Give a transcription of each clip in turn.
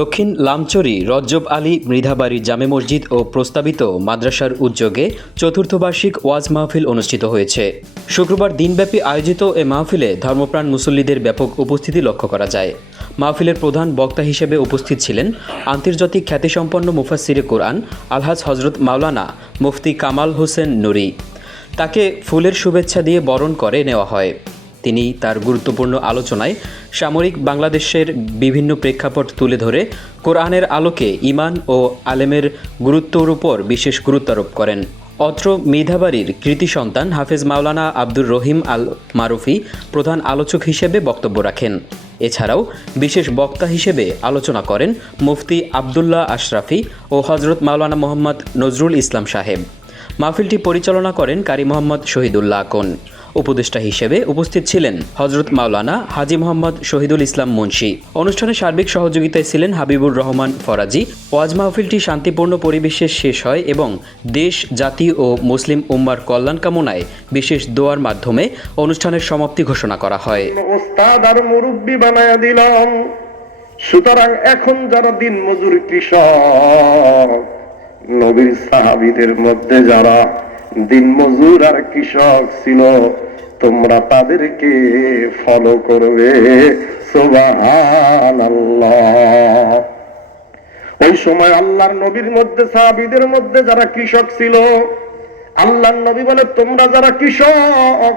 দক্ষিণ লামচরি রজ্জব আলী মৃধাবাড়ি জামে মসজিদ ও প্রস্তাবিত মাদ্রাসার উদ্যোগে চতুর্থ বার্ষিক ওয়াজ মাহফিল অনুষ্ঠিত হয়েছে। শুক্রবার দিনব্যাপী আয়োজিত এ মাহফিলে ধর্মপ্রাণ মুসল্লিদের ব্যাপক উপস্থিতি লক্ষ্য করা যায়। মাহফিলের প্রধান বক্তা হিসেবে উপস্থিত ছিলেন আন্তর্জাতিক খ্যাতিসম্পন্ন মুফাসিরে কোরআন আলহাজ হজরত মাওলানা মুফতি কামাল হোসেন নুরি। তাকে ফুলের শুভেচ্ছা দিয়ে বরণ করে নেওয়া হয়। তিনি তার গুরুত্বপূর্ণ আলোচনায় সামরিক বাংলাদেশের বিভিন্ন প্রেক্ষাপট তুলে ধরে কোরআনের আলোকে ইমান ও আলেমের গুরুত্বর উপর বিশেষ গুরুত্বারোপ করেন। অত্র মিধাবাড়ির কৃতি সন্তান হাফেজ মাওলানা আব্দুর রহিম আল মারুফি প্রধান আলোচক হিসেবে বক্তব্য রাখেন। এছাড়াও বিশেষ বক্তা হিসেবে আলোচনা করেন মুফতি আবদুল্লাহ আশরাফি ও হজরত মাওলানা মোহাম্মদ নজরুল ইসলাম সাহেব। মাহফিলটি পরিচালনা করেন কারি মোহাম্মদ শহীদুল্লাহ আকন। উপদেষ্টা হিসেবে উপস্থিত ছিলেন হজরত মাওলানা হাজি মোহাম্মদ শহীদুল ইসলাম মুন্সি। অনুষ্ঠানে সার্বিক সহযোগিতায় ছিলেন হাবিবুর রহমান ফরাজি। ওয়াজ মাহফিলটি শান্তিপূর্ণ পরিবেশে শেষ হয় এবং দেশ, জাতি ও মুসলিম উম্মার কল্যাণ কামনায় বিশেষ দোয়ার মাধ্যমে অনুষ্ঠানের সমাপ্তি ঘোষণা করা হয়। সুতরাং এখন যারা দিন মজুর কৃষক, নবীর সাহাবিদের মধ্যে যারা দিন মজুর আর কৃষক ছিল তোমরা তাদেরকে ফলো করবে ওই সময় আল্লাহর নবীর মধ্যে, সাহাবিদের মধ্যে যারা কৃষক ছিল, আল্লাহর নবী বলে, তোমরা যারা কৃষক,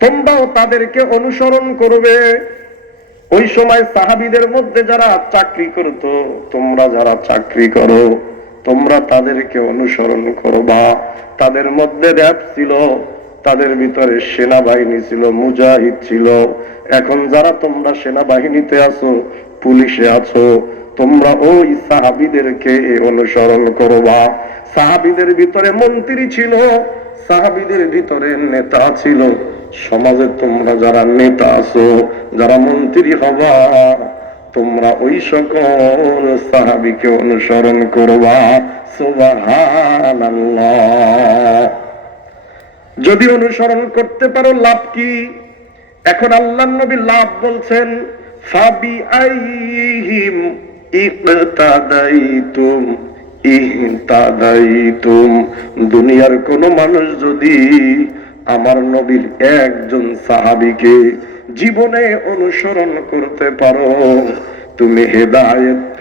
তোমরাও তাদেরকে অনুসরণ করবে। ওই সময় সাহাবিদের মধ্যে যারা চাকরি করত, তোমরা যারা চাকরি করো, তোমরা তাদেরকে অনুসরণ করবা। তাদের মধ্যে র্যাব ছিল তাদের ভিতরে সেনাবাহিনী ছিল, মুজাহিদ ছিল। এখন যারা তোমরা সেনাবাহিনীতে আছো, পুলিশে আছো, তোমরা ওই সাহাবিদেরকে অনুসরণ করবা। সাহাবিদের ভিতরে মন্ত্রী ছিল, সাহাবিদের ভিতরে নেতা ছিল। সমাজে তোমরা যারা নেতা আছো, যারা মন্ত্রী হবা, তোমরা ওই সকল সাহাবিকে অনুসরণ করবা। সুবহানাল্লাহ। যদি অনুসরণ করতে পারো, লাভ কি? এখন আল্লাহ নবী লাভ বলছেন ফাবি আইহিম ইহতাদাইতুম। দুনিয়ার কোন মানুষ যদি আমার নবীর একজন সাহাবিকে জীবনে অনুসরণ করতে পারো, তুমি হেদায়েত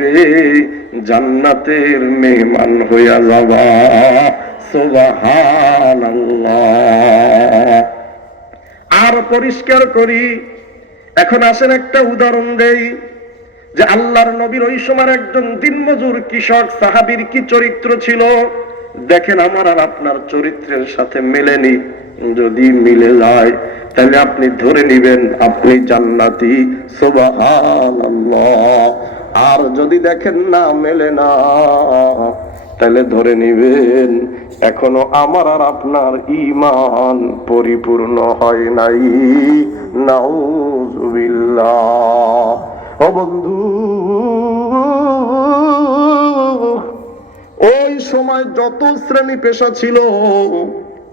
জান্নাতের মেহমান হইয়া যাবা। আর পরিষ্কার করি, এখন আসেন একটা উদাহরণ দেই, যে আল্লাহর নবীর ওই সময় একজন দিনমজুর কৃষক, সাহাবীর কি চরিত্র ছিল? দেখেন আমার আর আপনার চরিত্রের সাথে মেলেনি। যদি মিলে যায়, তাহলে আপনি ধরে নিবেন, আপনি জান্নাতি আর যদি দেখেন না, মেলে না। তাহলে ধরে নিবেন, এখনও আমার আর আপনার ইমান পরিপূর্ণ হয় নাই। নাউজুবিল্লাহ। ও বন্ধু, ওই সময় যত শ্রেণি পেশা ছিল,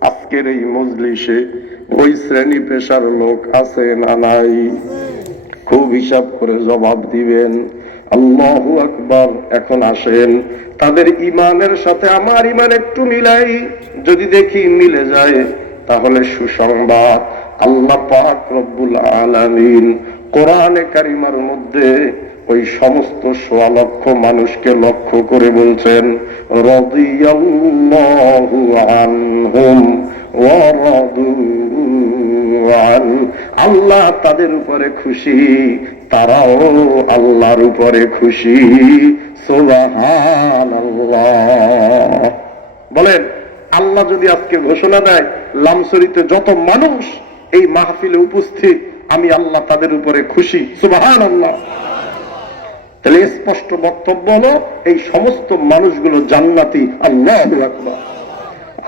আজকের এই মজলিসে ওই শ্রেণি পেশার লোক আছে না নাই? খুব হিসাব করে জবাব দিবেন। আল্লাহু আকবার, এখন আসেন। তাদের ইমানের সাথে আমার ইমান একটু মিলাই। যদি দেখি মিলে যায়, তাহলে সুসংবাদ। আল্লাহ পাক রব্বুল কোরআনে কারিমার মধ্যে ওই সমস্ত সোয়া লক্ষ মানুষকে লক্ষ্য করে বলছেন আল্লাহ তাদের উপরে খুশি। তারাও আল্লাহর উপরে খুশি। বলেন, আল্লাহ যদি আজকে ঘোষণা দেয়, লামসরিতে যত মানুষ এই মাহফিলে উপস্থিত, আমি আল্লাহ তাদের উপরে খুশি। সুবহানাল্লাহ। তাহলে স্পষ্ট বক্তব্য হলো, এই সমস্ত মানুষগুলো জান্নাতি। আল্লাহ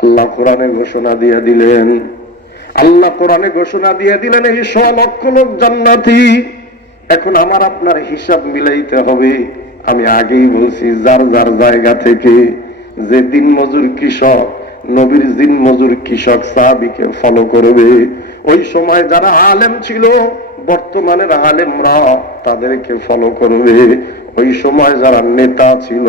আল্লাহ কোরআনে ঘোষণা দিয়ে দিলেন। আল্লাহ কোরআনে ঘোষণা দিয়ে দিলেন, এই ছ লক্ষ লোক জান্নাতি। এখন আমার আপনার হিসাব মিলাইতে হবে। আমি আগেই বলছি, যার যার জায়গা থেকে যে দিন মজুর কৃষক, নবীর দিন মজুর কৃষক সাহাবিকে ফলো করবে। ওই সময় যারা আলেম ছিল, বর্তমানের আলেমরা তাদেরকে ফলো করবে। ওই সময় যারা নেতা ছিল,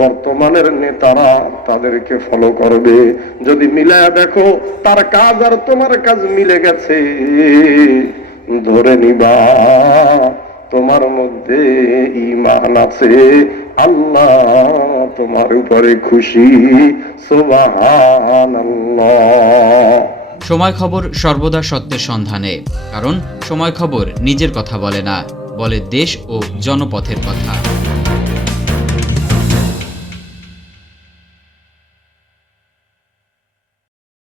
বর্তমানের নেতারা তাদেরকে ফলো করবে। যদি মিলায় দেখো, তার কাজ আর তোমার কাজ মিলে গেছে। ধরে নিবা। তোমার মধ্যে ইমান আছে। আল্লাহ তোমার উপরে খুশি। সময় খবর সর্বদা সত্যের সন্ধানে, কারণ সময় খবর নিজের কথা বলে না, বলে দেশ ও জনপথের কথা।